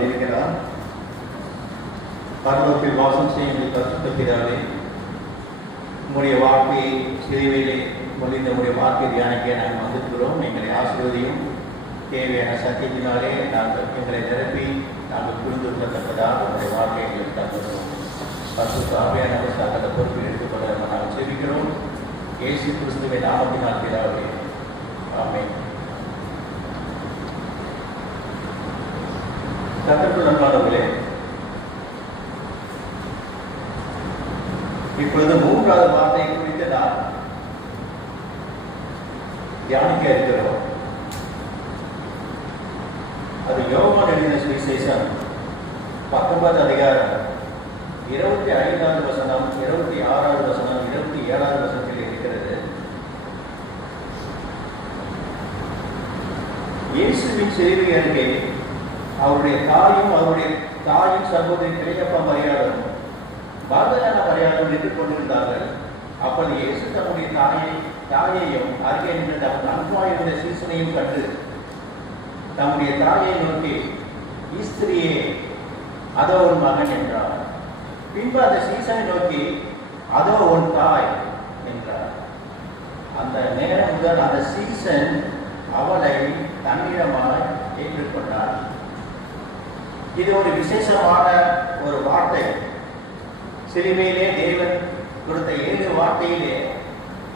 ஜெபிக்கலாம். பரலோகத்தில் வாசம் செய்யும் பரிசுத்த பிதாவே, உங்களுடைய வார்த்தையை சிலுவையிலே மொழிந்த உங்களுடைய வார்த்தையை தியானிக்க நாங்கள் வந்திருக்கிறோம். எங்களை ஆசீர்வதியும். தேவையான சத்தியத்தினாலே நாங்கள் எங்களை நிரப்பி நாங்கள் புரிந்து கொள்ளத்தக்கதாக உங்களுடைய வார்த்தையை எங்களுக்கு தந்துள்ளோம். பரிசுத்த ஆவியானவர் சகல பொறுப்பில் எடுத்துக்கொள்ள நாங்கள் ஜெபிக்கிறோம். இயேசு கிறிஸ்துவின் நாமத்தினால் பிதாவே, ஆமென். கர்த்தருக்குள் அன்பானவர்களே, இப்பொழுது மூன்றாவது வார்த்தையை குறித்து நாம் தியானிக்க இருக்கிறோம். அது யோவான் எழுதின சுவிசேஷம் 19 அதிகாரம் 25வது வசனம், 26வது வசனம், 27வது வசனத்தில் இருக்கிறது. இயேசுவின் சிலுவை அருகே அவருடைய தாயும் சகோதரி கிளையப்பா மரியாளும் மகதான மரியாளும் நின்று கொண்டிருந்தார்கள். அப்பொழுது இயேசு தம்முடைய தாயையும் அருகே நின்று தம் அன்பாயிருந்த சீசனையும் கண்டு தம்முடைய தாயை நோக்கி, ஸ்திரியே, அதோ உன் மகன் என்றார். பின்பு அந்த சீசனை நோக்கி, அதோ உன் தாய் என்றார். அந்த நேரம் முதல் அந்த சீசன் அவளை தன்னிடமாக ஏற்றுக்கொண்டார். இது ஒரு விசேஷமான ஒரு வார்த்தை. சிலுவையிலே தேவன் கொடுத்த 7 வார்த்தையிலே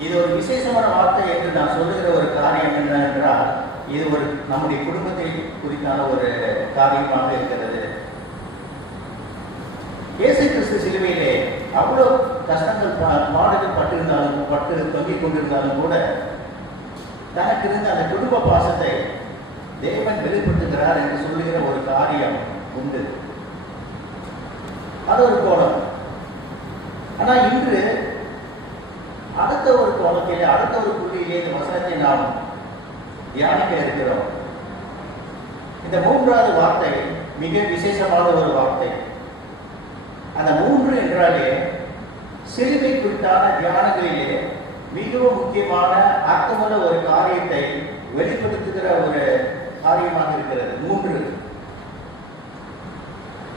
இது ஒரு விசேஷமான வார்த்தை என்று நான் சொல்லுகிற ஒரு காரியம் என்னவென்றால், இது ஒரு நம்முடைய குடும்பத்தை குறித்தான ஒரு காரியமாக இருக்கிறது. இயேசு கிறிஸ்து சிலுவையிலே அவ்வளவு கஷ்டங்கள் பாடுகள் பட்டு தொங்கிக் கொண்டிருந்தாலும் கூட தனக்கு இருந்த அந்த குடும்ப பாசத்தை தேவன் வெளிப்படுத்துகிறார் என்று சொல்லுகிற ஒரு காரியம் உண்டு. அது ஒரு கோணம். ஆனால் இன்று அடுத்த ஒரு கோணத்திலே, அடுத்த ஒரு புள்ளியிலே இந்த வசனத்தை நாம் தியானிக்க இருக்கிறோம். இந்த மூன்றாவது வார்த்தை மிக விசேஷமான ஒரு வார்த்தை. அந்த 3 என்றாலே சிலுவை குறித்தான தியானங்களிலே மிகவும் முக்கியமான அர்த்தமுள்ள ஒரு காரியத்தை வெளிப்படுத்துகிற ஒரு காரியமாக இருக்கிறது.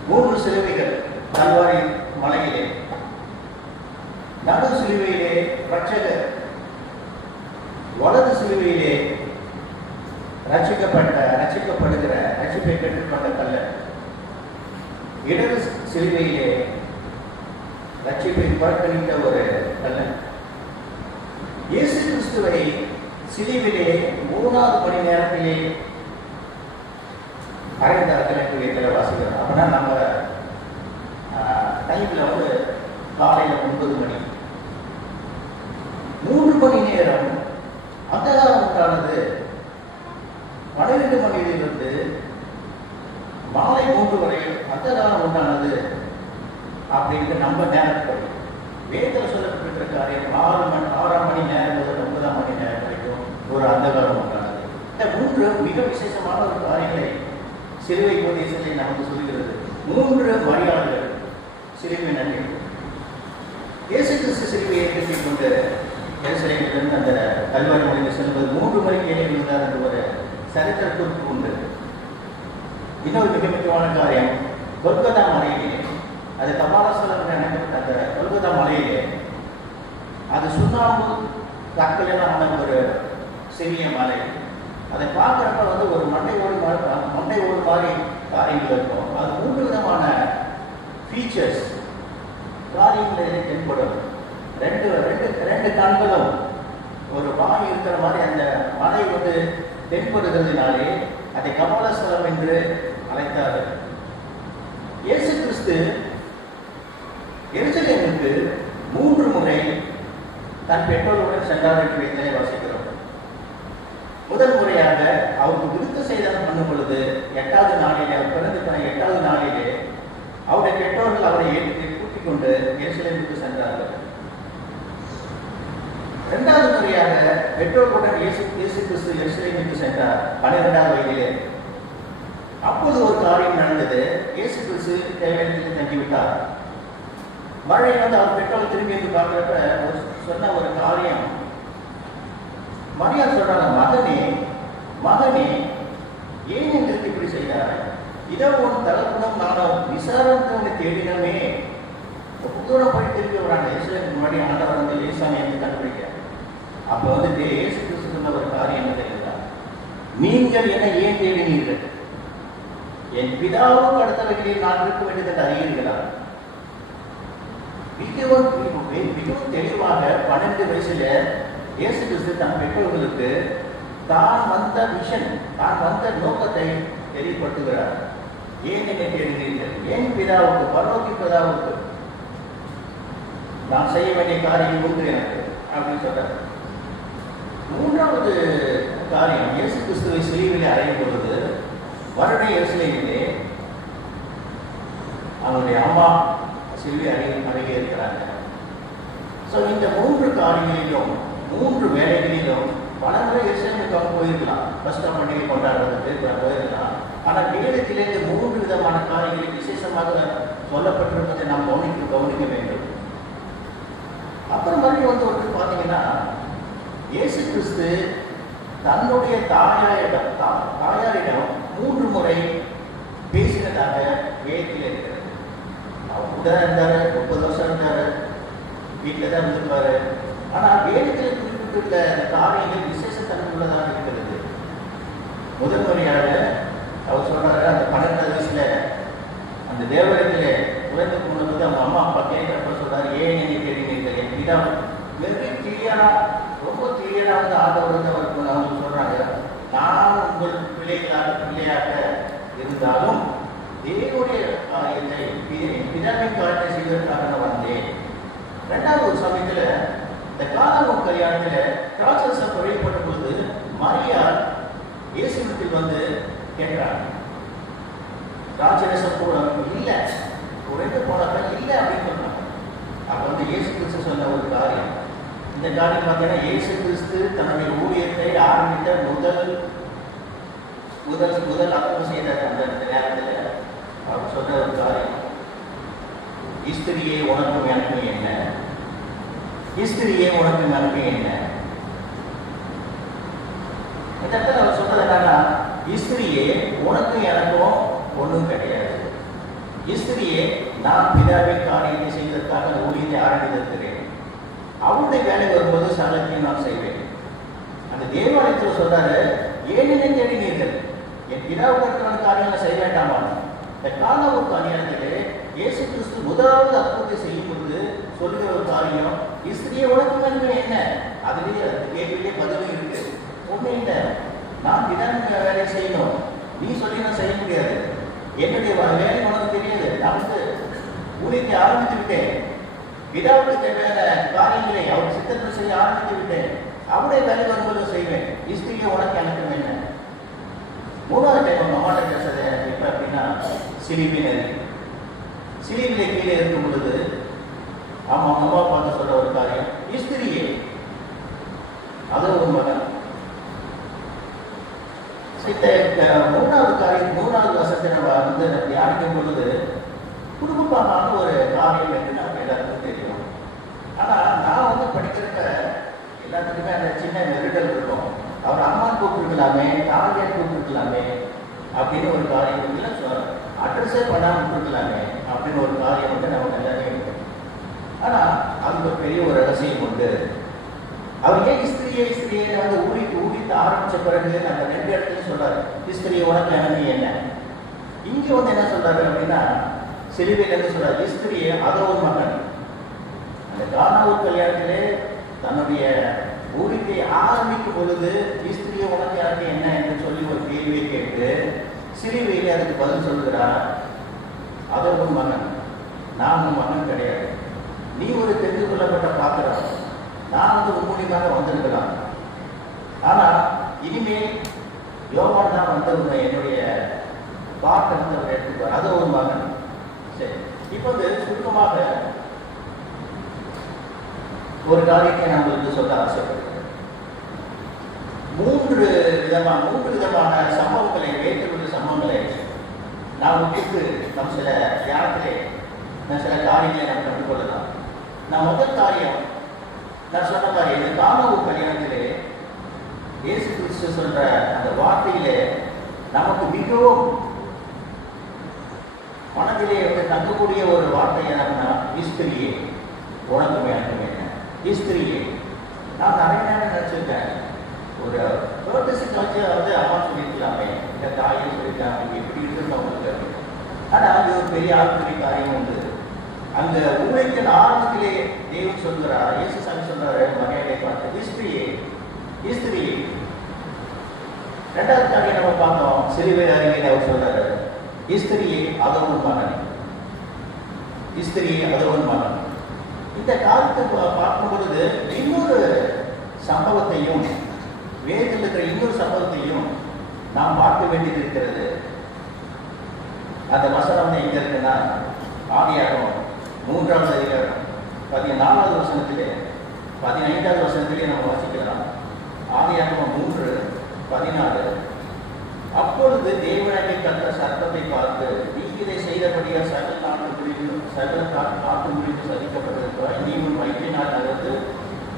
3 சிலுவைகள் கல்வாரி மலையிலே, நடு சிலுவையிலே ரட்சகர், வலது சிலுவையிலே ரட்சிக்கப்படுகிற ரட்சிப்பை பெற்றுக்கொண்ட கல்லர், இடது சிலுவையிலே ரட்சிப்பை புறக்கணித்த ஒரு கல்லன். இயேசு கிறிஸ்துவை சிலுவிலே 3வது மணி நேரத்திலே அறைந்தார்கள் என்று வீட்டில் வாசிக்கிறோம். அப்படின்னா நம்ம டைமில் வந்து காலையில் 9 மணி, 3 மணி நேரம் அந்தகாரம் உண்டானது. 12 மணியிலிருந்து மாலை 3 வரை அந்தகாரம் உண்டானது அப்படின்ட்டு நம்ம நேரப்படி வேதத்தில் சொல்லப்பட்டிருக்கிற காரியம் 6ஆம் மணி நேரம் முதல் 9ஆம் மணி நேரம் வரைக்கும் ஒரு அந்தகாரம் உண்டானது. இந்த 3 மிக விசேஷமான ஒரு காரியங்களை சிலுவை போதிய சிலை நமக்கு சொல்கிறது. 3 மரியாதைகள் சிலுவை நன்றி. இயேசு கிறிஸ்து சிலுவையை கட்டிக் கொண்டு எருசலேமிலிருந்து அந்த கல்வாரி மலைக்கு செல்வது 3 மணிக்கு ஏறிவிட்டார் என்ற ஒரு சரித்திர குறிப்பு உண்டு. இன்னொரு மிக முக்கியமான காரியம், கொல்கத்தா மலையிலே, அது கபாலஸ்வரம் நினைக்கப்பட்ட அந்த கொல்கத்தா மலையிலே அது சுண்ணாம்பு கற்களிலான ஒரு சிறிய மலை. அதை பார்க்குறப்ப வந்து ஒரு மண்டை ஓடு மாதிரி காரியங்கள் இருக்கும். அது 3 விதமான ஃபீச்சர்ஸ் காரியங்கள் தென்படும். ரெண்டு கண்களும் ஒரு வாய் இருக்கிற மாதிரி அந்த மலை வந்து தென்படுகிறதுனாலே அதை கபாலஸ்வரம் என்று அழைத்தார்கள். இயேசு கிறிஸ்து எருசலேமுக்கு 3 முறை தன் பெற்றோருடன் சென்றார் என்று வீட்டிலே வாசிக்கிறோம். முதல் முறையாக அவருக்கு விருத்த சேதனம் பண்ணும் பொழுது 8வது நாளிலே, அவர் பிறந்து 8வது நாளிலே அவருடைய பெற்றோர்கள் அவரை கூட்டிக் கொண்டு எருசலேமுக்கு சென்றார்கள். 2வது முறையாக பெற்றோர்களுடன் இயேசு கிறிஸ்து எருசலேமுக்கு சென்றார் 12வது வயதிலே. அப்போது ஒரு காரியம் நடந்தது. இயேசு கிறிஸ்து தேவையில் தங்கிவிட்டார். மழை வந்து அவர் பெற்றோர் திரும்பி வந்து பார்க்கிறப்ப சொன்ன ஒரு காரியம், மரியாதை சொல்றாங்க, மகனே ஏன் எங்களுக்கு இப்படி செய்தார்? இதோ உன் தகப்பனும் நானும் விசாரணை தேடினமே. புத்தோட போயிட்டு இருக்க வராங்க. இயேசுக்கு முன்னாடி ஆண்டவர் வந்து லேசாமி வந்து கண்டுபிடிக்கிறார். அப்போ வந்து இயேசு கிறிஸ்து சொன்ன ஒரு காரியம் என்ன தெரியுதா? நீங்கள் என்ன ஏன் தேடினீர்கள்? என் பிதாவுக்கு அடுத்தவர்களில் நான் இருக்க வேண்டியது என்று அறியீர்களா? மிகவும் தெளிவாக 12 வயசுல இயேசு கிறிஸ்து தன் பெற்றோர்களுக்கு தான் வந்த மிஷன், தான் வந்த நோக்கத்தை தெளிவுபடுத்துகிறார். ஏன் என்னை தேடுகிறீர்கள்? என் பிதாவுக்கு, பரலோக பிதாவுக்கு நான் செய்ய வேண்டிய காரியம் உண்டு எனக்கு அப்படின்னு சொல்றார். மூன்றாவது காரியம், இயேசு கிறிஸ்துவை சிலுவையிலே அறையும் பொழுது வருட எருசலேமிலே அவனுடைய அம்மா சிலுவை அருகே இருக்கிறாங்க. ஸோ இந்த 3 காரியங்களிலும் 3 வேலைகளிலும் பல முறை எருசலேமுக்கு அவங்க போயிருக்கலாம், பஸ்டா பண்டிகை கொண்டாடுறதுக்கு போயிருக்கலாம். ஆனால் வேதத்திலே இந்த 3 விதமான காரியங்களை விசேஷமாக சொல்லப்பட்டிருப்பதை நாம் கவனிக்க வேண்டும். அப்புறம் மறுபடியும் வந்து ஒருத்தர் பார்த்தீங்கன்னா, இயேசு கிறிஸ்து தன்னுடைய தாயாரிடம் 3 முறை பேசினதாக வேதத்தில் இருக்கிறது. அவர் உடனே இருந்தார், 30 வருஷம் இருந்தார், வீட்டில் தான் இருந்திருப்பாரு. ஆனால் வேதத்தில் குறிப்பிட்டுள்ள காரியங்கள் விசேஷத்தன்மை உள்ளதாக இருக்கிறது. முதல் முறையாக அவர் சொல்றாரு, அந்த 12 வயசுல அந்த தேவரத்திலே குறைந்து போனது அவங்க அம்மா அப்பா கேட்கிறப்ப சொல்றாரு, ஏன் என்னை தேடினீர்கள்? என் பிதா வெறும் கிளியரா, ரொம்ப கிளியரா வந்து ஆண்டவர் வந்து அவருக்கு அவங்க சொல்றாங்க, நான் உங்கள் பிள்ளையாக இருந்தாலும் தேவனுடைய காரியத்தை பிதாவின் காரியத்தை செய்வதற்காக நான் வந்தேன். 2வது சமயத்துல இந்த கானான் கல்யாணத்துல திராட்சரசம் வெளிப்பட்ட பொழுது மரியாள் இயேசுவிடத்தில் வந்து கேட்கிறாங்க, திராட்சரசம் கூட இல்லை, குறைந்து போனப்ப இல்லை அப்படின்னு சொன்னாங்க. அப்ப வந்து இயேசு கிறிஸ்து சொன்ன ஒரு காரியம், இந்த காரியம் பார்த்தீங்கன்னா இயேசு கிறிஸ்து தன்னுடைய ஊழியத்தை ஆரம்பித்த முதல் அர்த்தம் செய்த அந்த நேரத்தில் அவர் சொன்ன ஒரு காரியம், இஸ்திரியே உனக்கும் எனக்கும் என்ன? இஸ்திரியே உனக்கும் எனக்கும் என்ன? இந்த இடத்துல அவர் சொன்னது என்னன்னா, இஸ்திரியே உனக்கும் எனக்கும் ஒன்றும் கிடையாது. இஸ்திரியே நான் பிதாவின் காரியத்தை செய்வதற்காக ஊழியத்தை ஆரம்பித்திருக்கிறேன். அவருடைய வேலை வரும்போது சகலத்தையும் நான் செய்வேன். அந்த தேவாலயத்தில் சொல்றாரு, ஏன் என்னை தேடினீர்கள்? என் பிதாவுக்கான காரியங்களை செய்ய வேண்டாமா? இந்த கானான் கல்யாணத்திலே இயேசு கிறிஸ்து முதலாவது அற்புதத்தை செய்யும் பொழுது சொல்லுகிற ஒரு காரியம், இஸ்திரியை உனக்கு என்ன? அதுலேயே அந்த கேள்வியிலே பதிலும் இருக்கு. ஒண்ணு இல்லை, நான் பிதாவின் வேலையை செய்யணும், நீ சொல்லி நான் செய்ய முடியாது. என்னுடைய வேலை உனக்கு தெரியாது. நான் வந்து ஊழியத்தை ஆரம்பித்து விட்டேன். பிதாவுக்கு தேவையான காரியங்களை அவர் சித்தத்தை செய்ய ஆரம்பித்து விட்டேன். அவருடைய வேலை வரும்போது செய்வேன். இஸ்திரியை உனக்கு எனக்கு என்ன? 3வது டைம் அவங்க அம்மாட்ட பேசுறது எப்ப அப்படின்னா, சிலுவையிலே கீழே இருக்கும் பொழுது அவங்க அம்மா பார்த்து சொல்ற ஒரு காரியம், இஸ்திரியே அது ஒரு மகன். 3வது காரியம், 3வது வருஷத்தை நம்ம வந்து தியானிக்கும் பொழுது குடும்பமான ஒரு காரியம் என்று நமக்கு எல்லாருக்கும் தெரியும். ஆனால் நான் வந்து படிக்கிறப்ப எல்லாத்துக்குமே அந்த சின்ன நெருடல் இருக்கும். அவர் அம்மா கூப்பிட்டுருக்கலாமே, தாலியை கூப்பிட்டுருக்கலாமே அப்படின்னு ஒரு காரியம் இல்லை, அட்ரஸே பண்ணாமல் கொடுக்கலாமே அப்படின்னு ஒரு காரியம் வந்து நமக்கு எல்லாமே இருக்கும். ஆனால் அதுக்கு ஒரு பெரிய ஒரு ரகசியம் உண்டு. அவர் ஏன் இஸ்திரியை வந்து ஊழித்து ஆரம்பிச்ச பிறகு அந்த 2 இடத்துலையும் சொல்றாரு, இஸ்திரியை உனக்கு எனக்கு என்ன? இங்கே வந்து என்ன சொல்றாரு அப்படின்னா, சிலுவையிலிருந்து சொல்றாரு, இஸ்திரியை அதோ ஒரு மகன். அந்த கானான் கல்யாணத்திலே தன்னுடைய ஊழியத்தை ஆரம்பிக்கும் பொழுது இஸ்திரியை உனக்கு எனக்கு என்ன என்று சொல்லி ஒரு கேள்வியை கேட்டு சிலுவையிலே அதுக்கு பதில் சொல்கிறார், அதோ ஒரு மகன், நான் உன் மகன் கிடையாது. நீ ஒரு தெரிந்து கொள்ளப்பட்ட பாத்திரம், நான் வந்து மூலியமாக வந்திருக்கலாம். ஆனால் இனிமேல் யோவான் தான் வந்து என்னுடைய பாட்டை வந்து அவர் எடுத்துக்குவார். அது ஒரு மகன். சரி, இப்போ வந்து சுருக்கமாக ஒரு காரியத்தை நான் உங்களுக்கு சொல்ல ஆசைப்படுகிறேன். 3 விதமான சம்பவங்களை, வேற்றுள்ள சம்பவங்களை நான் உங்களுக்கு நம் சில தியானத்திலே சில காரியங்களை நாம் கற்றுக்கொள்ளலாம். நான் முதல் காரியம் நான் சொன்ன மாதிரி, இந்த கானான் கல்யாணத்திலே இயேசு கிறிஸ்து சொல்ற அந்த வார்த்தையிலே நமக்கு மிகவும் மனதிலே தங்கக்கூடிய ஒரு வார்த்தை என்னன்னா, இஸ்திரியே உனக்குமே எனக்குமே என்ன, இஸ்திரியே. நான் நிறைய நேரம் நினைச்சிருக்கேன், ஒரு பர்பஸுக்கு வச்சு அம்மா சொல்லியிருக்கலாமே, இந்த தாயை சொல்லியிருக்காங்க, எப்படி இருக்கு அவங்களுக்கு. ஆனால் அது ஒரு பெரிய ஆழ்த்துறை காரியம் உண்டு. அந்த ஊழியத்தின் ஆரம்பத்திலே தேவன் சொல்கிறார், இயேசு சாமி சொல்றாரு மரியாதை பார்த்து, இஸ்திரியே இஸ்திரியே. ரெண்டாவது காரியம் நம்ம பார்த்தோம், சிலுவை அருகில் அவர் சொல்றாரு, இஸ்திரியே அதோன் மகன், இஸ்திரியே அதோன் மகன். இந்த காலத்தை பார்க்கும் பொழுது இன்னொரு சம்பவத்தையும், வேதத்தில் இருக்கிற இன்னொரு சம்பவத்தையும் நாம் பார்க்க வேண்டியது இருக்கிறது. அந்த வசனம் எங்க இருக்குன்னா, ஆதியாகமம் 3ஆம் அதிகாரம் 14வது வசனத்திலே 15வது வசனத்திலே நம்ம வாசிக்கலாம். ஆதியாகமம் 3:14. அப்பொழுது தேவனாகிய கர்த்தர் சர்ப்பத்தை பார்த்து, நீ இதை செய்தபடியால் சகல காட்டு முடிவு சதிக்கப்பட்டிருக்கிறாய், நீ உன் வயிற்றினால் நகர்ந்து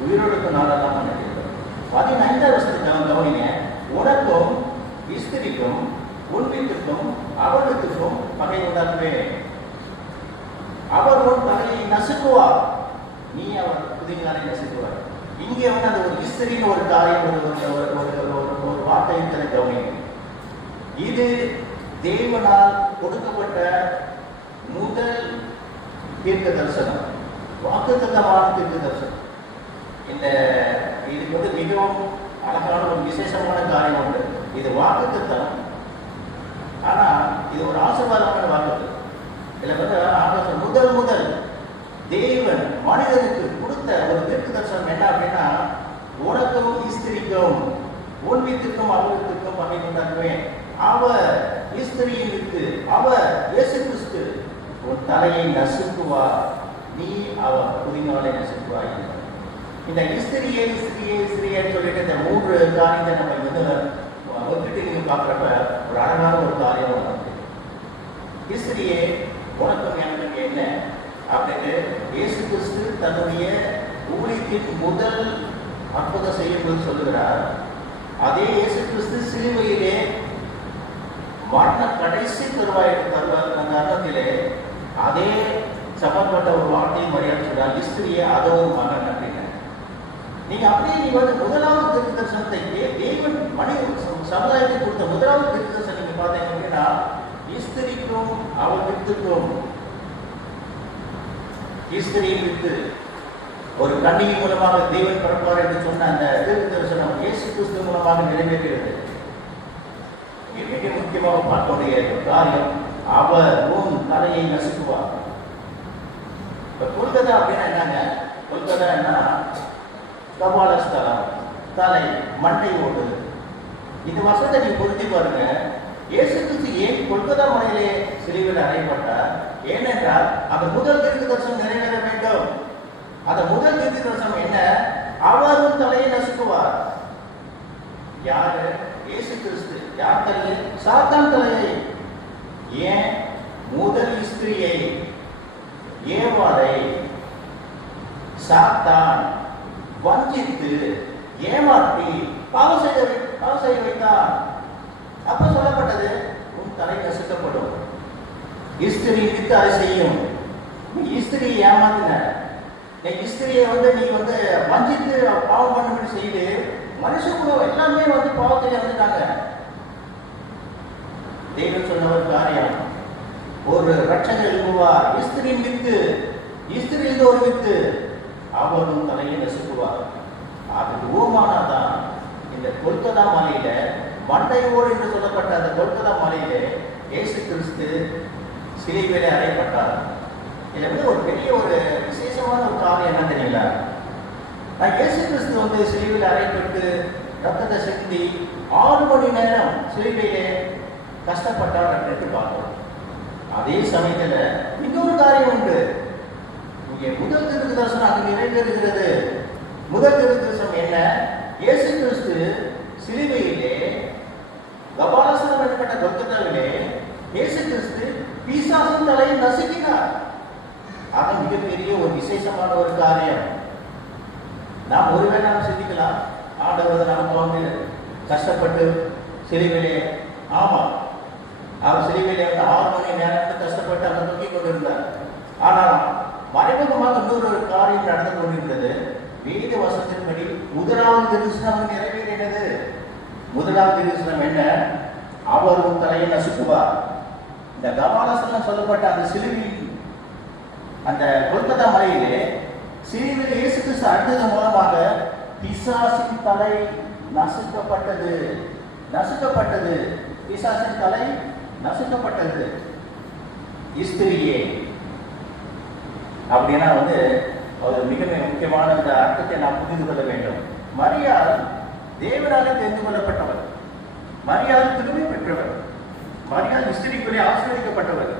உயிரோடுக்கு நாளெல்லாம் பண்ணிருக்கிறார். 15வது வசனத்தை கவனிங்க. உனக்கும் இஸ்திரிக்கும் உன் வீட்டுக்கும் அவர் வீட்டுக்கும் பகை உண்டாக்குவேன். அவர் உன் தலையை நசுக்குவார், நீ அவர் புதிங்காலை நசுக்குவார். இங்கே அந்த ஒரு இஸ்திரின்னு ஒரு காரியம், ஒரு வார்த்தை இருக்கிற கவனிங்க. இது தேவனால் கொடுக்கப்பட்ட முதல் தீர்க்க தரிசனம், வாக்குத்தத்தமான தீர்க்க தரிசனம். இந்த இதுக்கு மிகவும் அழகான ஒரு விசேஷமான காரியம் உண்டு. இது வாக்குத்தத்தம், ஆனா இது ஒரு ஆசீர்வாதமான வாக்குத்தத்தம். இதுல முதல் தேவன் மனிதனுக்கு கொடுத்த ஒரு தீர்க்க தரிசனம் என்ன அப்படின்னா, உனக்கும் இஸ்திரிக்கும் உன் வீட்டுக்கும் அவர்களுக்கும் பகை உண்டாக்குவேன். அவர் இஸ்திரியின் வித்து, அவர் இயேசு கிறிஸ்து உன் தலையை நசுக்குவார், நீ அவர் புதிங்காலை நசுக்குவாய். இந்த இஸ்திரியே இஸ்திரியே இஸ்திரியே சொல்லிட்டு இந்த 3 காரியத்தை நம்ம ஒப்பிட்டு நீங்க பார்க்குறப்ப ஒரு அழகான ஒரு காரியம் வந்து, இஸ்திரியே உனக்கும் எனக்கு என்ன அப்படின்னு இயேசு கிறிஸ்து தன்னுடைய ஊழியத்தின் முதல் அற்புதம் செய்யும்போது சொல்லுகிறார். அதே இயேசு கிறிஸ்து சிலுவையிலே மரண கடைசி தருணத்திலே அதே சம்பந்தப்பட்ட ஒரு வார்த்தையை மரியாதை சொல்றார், இஸ்திரியே அதோன் மகன் அப்படின்னு. நீங்க அப்படியே நீங்க முதலாவது தீர்க்க தரிசனத்தை தேவன் மனித சமுதாயத்தை கொடுத்த முதலாவது தீர்க்க தரிசனம் நீங்க பார்த்தீங்க அப்படின்னா, இஸ்திரிக்கும் அவள் வித்துக்கும், இஸ்திரியை வித்து ஒரு கன்னிகை மூலமாக தேவன் பிறப்பார் என்று சொன்ன அந்த தீர்க்க தரிசனம் இயேசு கிறிஸ்து மூலமாக நிறைவேறுகிறது. மிக முக்கியமாக பார்க்கக்கூடிய காரியம், அவர் உன் தலையை நசுக்குவார். கொல்கத்தா அப்படின்னா என்னங்க? கொல்கத்தா என்ன? கபாலஸ்தலம், தலை, மண்டை ஓடு. இந்த வசனத்தை நீங்க பொருத்தி பாருங்க. இயேசு கிறிஸ்து ஏன் கொல்கத்தா மலையிலே சிலுவையில் அறையப்பட்டார்? ஏனென்றால் அந்த முதல் தீர்க்க தரிசனம் நிறைவேற வேண்டும். அந்த முதல் தீர்க்க தரிசனம் என்ன? அவர் உன் தலையை நசுக்குவார். யாரு? இயேசு கிறிஸ்து. யார் தலையை? சாத்தான் தலையை. ஏன்? முதல் இஸ்திரியை, ஏவாளை சாத்தான் வஞ்சித்து ஏமாற்றி பாவம் செய்ய வைத்தான். அப்ப சொல்லப்பட்டது, உன் தலை நசுக்கப்படும். இஸ்திரி வித்து அதை செய்யும். இஸ்திரியை ஏமாத்தின, இஸ்திரியை நீ வஞ்சித்து பாவம் பண்ண செய்து மனுஷக்குள்ள எல்லாமே பாவத்திலே வந்துட்டாங்க. தேவன் சொன்ன ஒரு காரியம், ஒரு ரட்சகர் எழுப்புவார், இஸ்திரியின் வித்து, இஸ்திரியிலிருந்து ஒரு வித்து, அவரும் தலையை நசுக்குவார். அதுக்கு ஓமானாதான் இந்த கொல்கத்தா மலையில மண்டையோடு என்று சொல்லப்பட்ட அந்த கொல்கத்தா மலையில இயேசு கிறிஸ்து சிலுவையிலே அறையப்பட்டார். இதுல ஒரு பெரிய ஒரு விசேஷமான ஒரு காரியம் என்ன தெரியல, இயேசு கிறிஸ்து சிலுவையில் அறையப்பட்டு ரத்தத்தை சிந்தி 6 மணி நேரம் சிலுவையிலே கஷ்டப்பட்டார் என்று பார்த்தோம். அதே சமயத்துல இன்னொரு காரியம் உண்டு. இங்கே முதல் தீர்க்க தரிசனம் அங்கு நிறைவேறுகிறது. முதல் தீர்க்க தரிசனம் என்ன? இயேசு கிறிஸ்து சிலுவையிலே கபாலஸ்தலம் எனப்பட்ட கொல்கத்தாவிலே இயேசு கிறிஸ்து பிசாசின் தலையை நசுக்கினார். அது மிகப்பெரிய ஒரு விசேஷமான ஒரு காரியம். நாம் ஒருவேளை நாம் சிந்திக்கலாம், ஆண்டவர் நமக்கு கஷ்டப்பட்டு சிலுவையிலே, ஆமா அவர் சிலுவையிலே 6 மணி நேரத்துக்கு கஷ்டப்பட்டு காரியம் நடந்து கொண்டிருந்தது. வேத வசனத்தின்படி முதலாவது தரிசனம் நிறைவேறினது. முதலாவது தரிசனம் என்ன? அவர் உன் தலையை நசுக்குவார். இந்த கபாலஸ்தலம் சொல்லப்பட்ட அந்த சிலுவையில், அந்த கொல்கத்தா மலையிலே சிலுவையில் இயேசு கிறிஸ்து அழுந்ததன் மூலமாக பிசாசின் தலை நசுக்கப்பட்டது. நசுக்கப்பட்டது. பிசாசின் தலை நசுக்கப்பட்டது. இஸ்திரியே அப்படின்னா ஒரு மிக முக்கியமான இந்த அர்த்தத்தை நாம் புரிந்து கொள்ள வேண்டும். மரியாள் தேவனாக தெரிந்து கொள்ளப்பட்டவர். மரியாள் திரும்பி பெற்றவர். மரியாள் இஸ்திரிக்குள்ளே ஆசீர்வதிக்கப்பட்டவர்.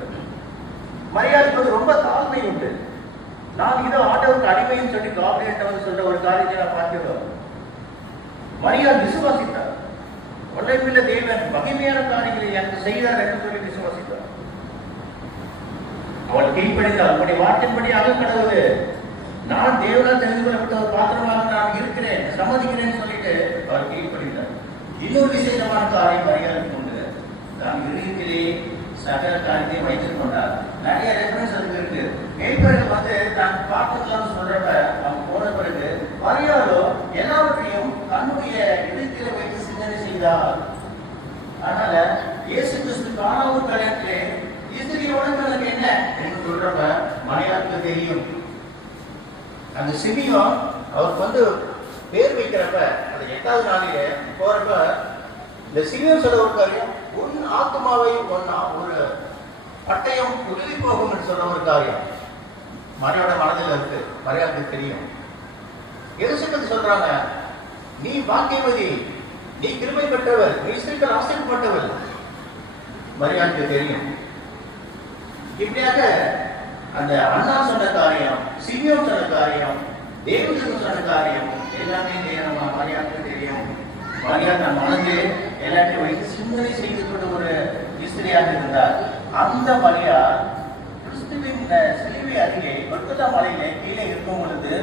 மரியாளுக்கு ரொம்ப தாழ்மை உண்டு. நான் இதோ ஆண்டவருக்கு அடிமைன்னு சொல்லி காபிரியன் சொல்ற ஒரு காரியத்தை நான் பார்க்கிறோம். மரியாள் விசுவாசித்தார். உலகமில்ல தேவன் மகிமையான காரியங்களை எனக்கு செய்தார் என்று சொல்லி விசுவாசித்தார். அவள் கீழ்ப்படிந்தார். அவருடைய வாட்டின்படி கடவுள், நான் தேவனால் தெரிந்து கொள்ளப்பட்ட ஒரு பாத்திரமாக நான் இருக்கிறேன், சம்மதிக்கிறேன்னு சொல்லிட்டு அவர் கீழ்ப்படிந்தார். இன்னொரு விசேஷமான காரியம் மரியாதை கொண்டு தான் இறுதியிலே சகல காரியத்தையும் வைத்துக் கொண்டார். நிறைய ரெஃபரன்ஸ் அதுக்கு இருக்கு. மேற்பர்கள் தான் பார்த்துக்கலாம்னு சொல்றப்ப அவங்க போன பிறகு மரியாதோ எல்லாவற்றையும் தன்னுடைய இறுதியில வைத்து சிந்தனை செய்தார். அதனால இயேசு கிறிஸ்து காணாமூர் கல்யாணத்திலே இஸ்திரியோட எனக்கு என்ன என்று சொல்றப்ப மரியாதைக்கு தெரியும். அந்த சிமியோன் அவருக்கு பேர் வைக்கிறப்ப அந்த 8வது நாளிலே போறப்ப இந்த சிமியோன் சொல்ல ஒரு காரியம், உன் ஆத்மாவை ஒரு பட்டயம் உறுதி போகும் என்று சொல்ற ஒரு காரியம் மரியாதை மனதில் இருக்கு. மரியாதைக்கு தெரியும். எலிசபெத் சொல்றாங்க, நீ பாக்கியவதி, நீ கிருபை பெற்றவர், நீ ஸ்திரீகள் ஆசீர்வதிக்கப்பட்டவர். மரியாதைக்கு தெரியும். இப்படியாக அந்த அண்ணா சொன்ன காரியம், சிமியோன் சொன்ன காரியம், தேவதூதன் சொன்ன காரியம் எல்லாமே மரியாதைக்கு தெரியும். மரியாதை மனதில் எல்லாத்தையும் வைத்து சிந்தனை செய்து கொண்ட ஒரு இஸ்திரியாக இருந்தார். அந்த மரியாள் கிறிஸ்துவின் சிலுவை அருகே கொல்கத்தா மலையிலே கீழே இருக்கும் பொழுது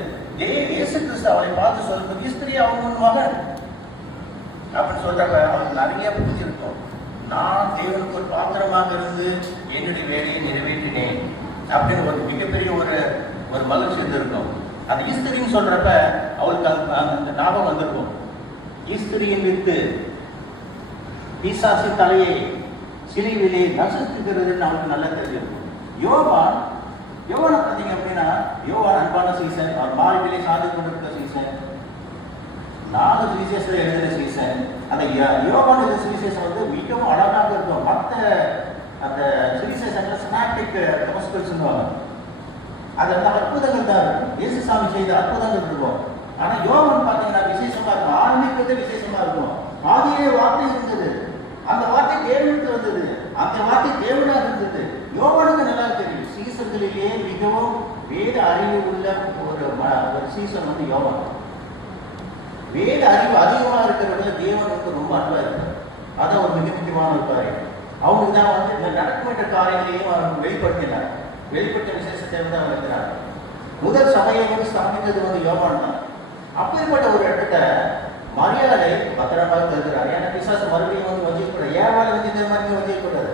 இயேசு கிறிஸ்து அவரை பார்த்து சொல்றது, இஸ்திரி அவங்க மகன் அப்படின்னு சொல்றப்ப அவருக்கு நிறைய புரிஞ்சு இருக்கும். நான் தேவனுக்கு ஒரு பாத்திரமாக இருந்து என்னுடைய வேலையை நிறைவேற்றினேன் அப்படின்னு ஒரு மிகப்பெரிய ஒரு மகிழ்ச்சி இருந்திருக்கும். அந்த ஈஸ்திரின்னு சொல்றப்ப அவளுக்கு அந்த ஞாபகம் வந்திருக்கும். ஈஸ்திரியின் வித்து பிசாசின் தலையை சிலுவையிலே நசுக்குகிறதுன்னு அவனுக்கு நல்லா தெரிஞ்சிருக்கும். யோவானை பார்த்தீங்க அப்படின்னா, யோவான் அன்பான சீசன், அவர் மாறிவிலே சாதி கொண்டிருக்க சீசன், 4 சுவிசேஷத்தில் எழுதின சீசன். அந்த யோவான் சுவிசேஷம் மிகவும் அழகாக இருக்கும். மற்ற அந்த சுவிசேஷங்கள் சினாப்டிக் கமஸ்கல் சொல்லுவாங்க. அதெல்லாம் அற்புதங்கள் தான் இருக்கும். இயேசு சாமி செய்த அற்புதங்கள் இருக்கும். ஆனா யோவான் பார்த்தீங்கன்னா விசேஷமா இருக்கும். ஆரம்பிக்கிறது விசேஷமா இருக்கும். ஆதியிலே வார்த்தை இருந்தது, அந்த வார்த்தை தேவனுக்கு வந்தது, அந்த வார்த்தை தேவனாக இருந்தது. யோவானுக்கு நல்லா தெரியும். சீசன்களிலேயே மிகவும் வேத அறிவு உள்ள ஒரு சீசன் யோவான். வேத அறிவு அதிகமா இருக்கிறவங்க தேவனுக்கு ரொம்ப அன்பா இருக்காரு. அதான் ஒரு மிக முக்கியமான ஒரு காரியம். அவங்களுக்கு தான் இந்த நடக்கின்ற காரியங்களையும் அவங்க வெளிப்படுத்தினார். வெளிப்பட்ட விசேஷத்தை அவர் இருக்கிறார். முதல் சபையை ஸ்தாபித்தது யோவான் தான். அப்படிப்பட்ட ஒரு இடத்த மரியாதை பத்திரமாக தருகிறார். ஏன்னா பிசாசு மறுபடியும் வஞ்சிக்கூடாது. ஏவாளை வஞ்சிக்கிற மாதிரி வஞ்சிக்கூடாது.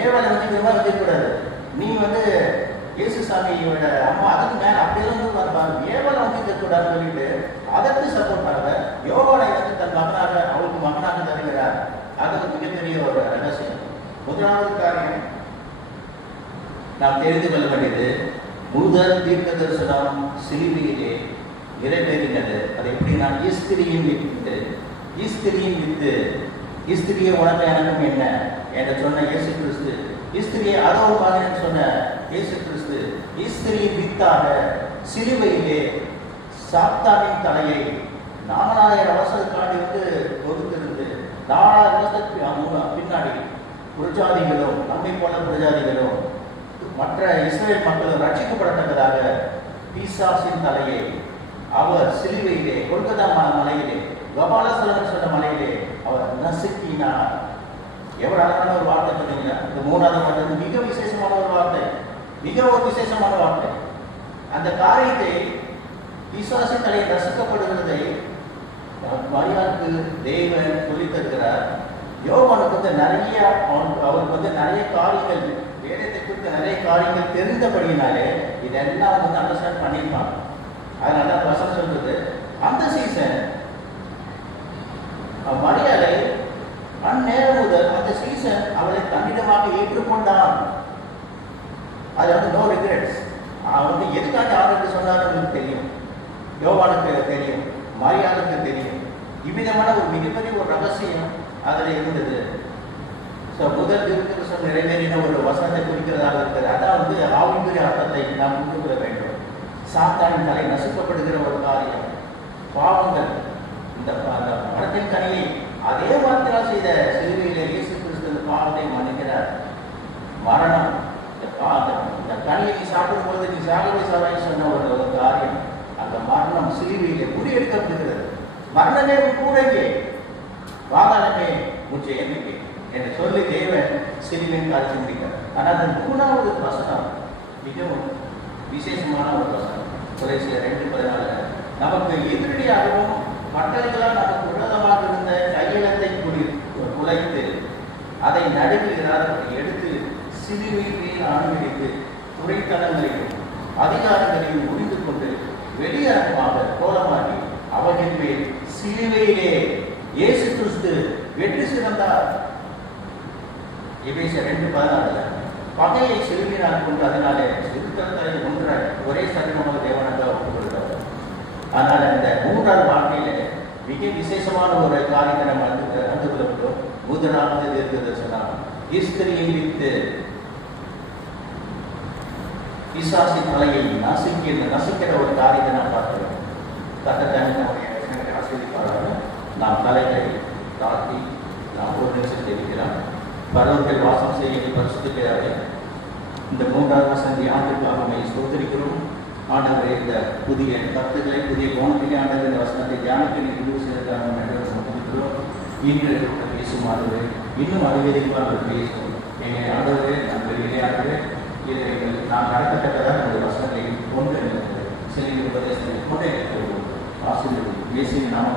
ஏவாளை வஞ்சிக்கிற மாதிரி வஞ்சிக்கூடாது. நீ இயேசு சாமியோட அம்மா அதுக்கு மேல அப்படியெல்லாம் ஏவாளை வஞ்சிக்கக்கூடாதுன்னு சொல்லிட்டு அதற்கு சப்போர்ட்டாக யோவானை தன் மகனாக அவருக்கு மகனாக தருகிறார். அது மிகப்பெரிய ஒரு ரகசியம். முதலாவது காரியம் நாம் தெரிந்து கொள்ள வேண்டியது, முதல் தீர்க்க தரிசனம் சிலுவையிலே நிறைவேறினது. அது எப்படின்னா ஈஸ்திரியின் வித்து ஈஸ்திரியை உனக்கு எனக்கும் என்ன என்று சொன்ன இயேசு கிறிஸ்து, ஈஸ்திரியை அரோபாகன்னு சொன்ன இயேசு கிறிஸ்து ஈஸ்திரியின் வித்தாக சிலுவையிலே சாத்தானின் தலையை 4000 வருஷத்துக்காண்டி கொடுத்திருந்து 4000 வருஷத்துக்கு பின்னாடி புரஜாதிகளும் நம்மை போல புரஜாதிகளும் மற்ற இஸ்ரேல் மக்களும் ரட்சிக்கப்படத்தக்கதாக பிசாசின் தலையை அவர் சிலுவையிலே கொல்கத்தா மலையிலே கபாலஸ்தலம் சொன்ன மலையிலே அவர் நசுக்கினார். எவ்வளவு அழகான ஒரு வார்த்தை சொன்னீங்கன்னா, இந்த 3வது வார்த்தை மிக விசேஷமான ஒரு வார்த்தை, மிக ஒரு விசேஷமான வார்த்தை. அந்த காரியத்தை பிசாசின் தலையை நசுக்கப்படுகிறதை மரியாதைக்கு தேவன் சொல்லித் தருகிறார். யோவானுக்கு நிறைய அவருக்கு நிறைய காரியங்கள் வேதத்தை குறித்த நிறைய காரியங்கள் தெரிந்தபடியினாலே இதை இதெல்லாம் அவங்க அண்டர்ஸ்டாண்ட் பண்ணியிருப்பாங்க. அதனால அந்த வசனம் சொல்றது, அந்த சீசன் மரியாதை அந்நேரம் முதல் அந்த சீசன் அவளை தன்னிடமாக ஏற்றுக்கொண்டான். அது வந்து நோ ரிக்ரெட்ஸ். வந்து எதுக்காக ஆண்டுக்கு சொன்னார் தெரியும், யோவானுக்கு தெரியும், மரியாதைக்கு தெரியும். இவ்விதமான ஒரு மிகப்பெரிய ஒரு ரகசியம் அதில் இருந்தது. ஸோ முதல் திருத்தம் நிறைவேறின ஒரு வசனத்தை குறிக்கிறதாக இருக்கிறது. அதான் வந்து ஆவிக்குரிய அர்த்தத்தை நாம் புரிந்து கொள்ள வேண்டும். சாத்தானின் தலை நசுக்கப்படுகிற ஒரு காரியம், பாவங்கள். இந்த மரத்தின் கனியை அதே வார்த்தையால் செய்த சிலுவையிலே இயேசு கிறிஸ்து இந்த பாவத்தை மன்னிக்கிறார். மரணம், இந்த கனியை நீ சாப்பிடும்போது நீ சாகவே சாவாய் சொன்ன ஒரு காரியம், அந்த மரணம் சிலுவையிலே முறியடிக்கப்படுகிறது. மரணமே கூடங்கே, வாதாளமே முச்ச எண்ணிக்கை என்று சொல்லி தேவன் சிலுவையின் காட்சி முடிக்கிறார். ஆனால் அந்த 3வது வசனம் மிகவும் விசேஷமான ஒரு வசனம். கொலைசியர் 2:14 நமக்கு எதிரடியாகவும் மற்றவர்களால் நமக்கு விரோதமாக இருந்த கையெழுத்தை குலைத்து அதை நடுவுகிறார் எடுத்து சிலுவையில் அனுமதித்து துறைத்தனங்களையும் அதிகாரங்களையும் முடிந்து கொண்டு வெளியரங்கமாக கோலமாகி அவர்கள் மேல் சிலுவையிலே இயேசு கிறிஸ்து வெற்றி சிறந்தார். எபேசியர் 2:14 பகையை சிலுவையினால் கொண்டு அதனாலே திருத்தத்தை ஒன்றாய் ஒரே சரீரமாக தேவனாக ஒப்புக்கொள்கிறார். ஆனால் இந்த 3வது வார்த்தையில மிக விசேஷமான ஒரு காரியத்தை நம்ம அறிந்து கொள்ளப்பட்டோம். 1வது தீர்க்கதரிசனம் இஸ்திரியை விட்டு பிசாசி தலையை நசுக்கிற ஒரு காரியத்தை நாம் பார்க்கிறோம். கர்த்தர் ஆசீர்வதிப்பாராக. நாம் தலைகளை தாழ்த்தி நாம் ஒரு நிமிஷம் தெரிவிக்கலாம். பரவத்தில் வாசம் செய்ய பரிசுத்தராக இந்த 3வது வசனம் தியானத்திற்காக நம்மை ஸ்தோத்திரிக்கிறோம். ஆண்டவரே, இந்த புதிய கருத்துக்களை புதிய கோணத்திலே ஆண்டவர் இந்த வசனத்தை தியானிக்க நீ முடிவு செய்வதற்காக சமர்ப்பிக்கிறோம். இன்று பேசுமாறு இன்னும் அதிகமாக பேசும் எங்கள் ஆண்டவரே, நாங்கள் இடையாகவே இதை நான் நடக்கத்தக்கதாக அந்த வசனத்தை கொண்டு சில உபதேசங்களை கொண்டே ஆசிரியர் பேசி நாம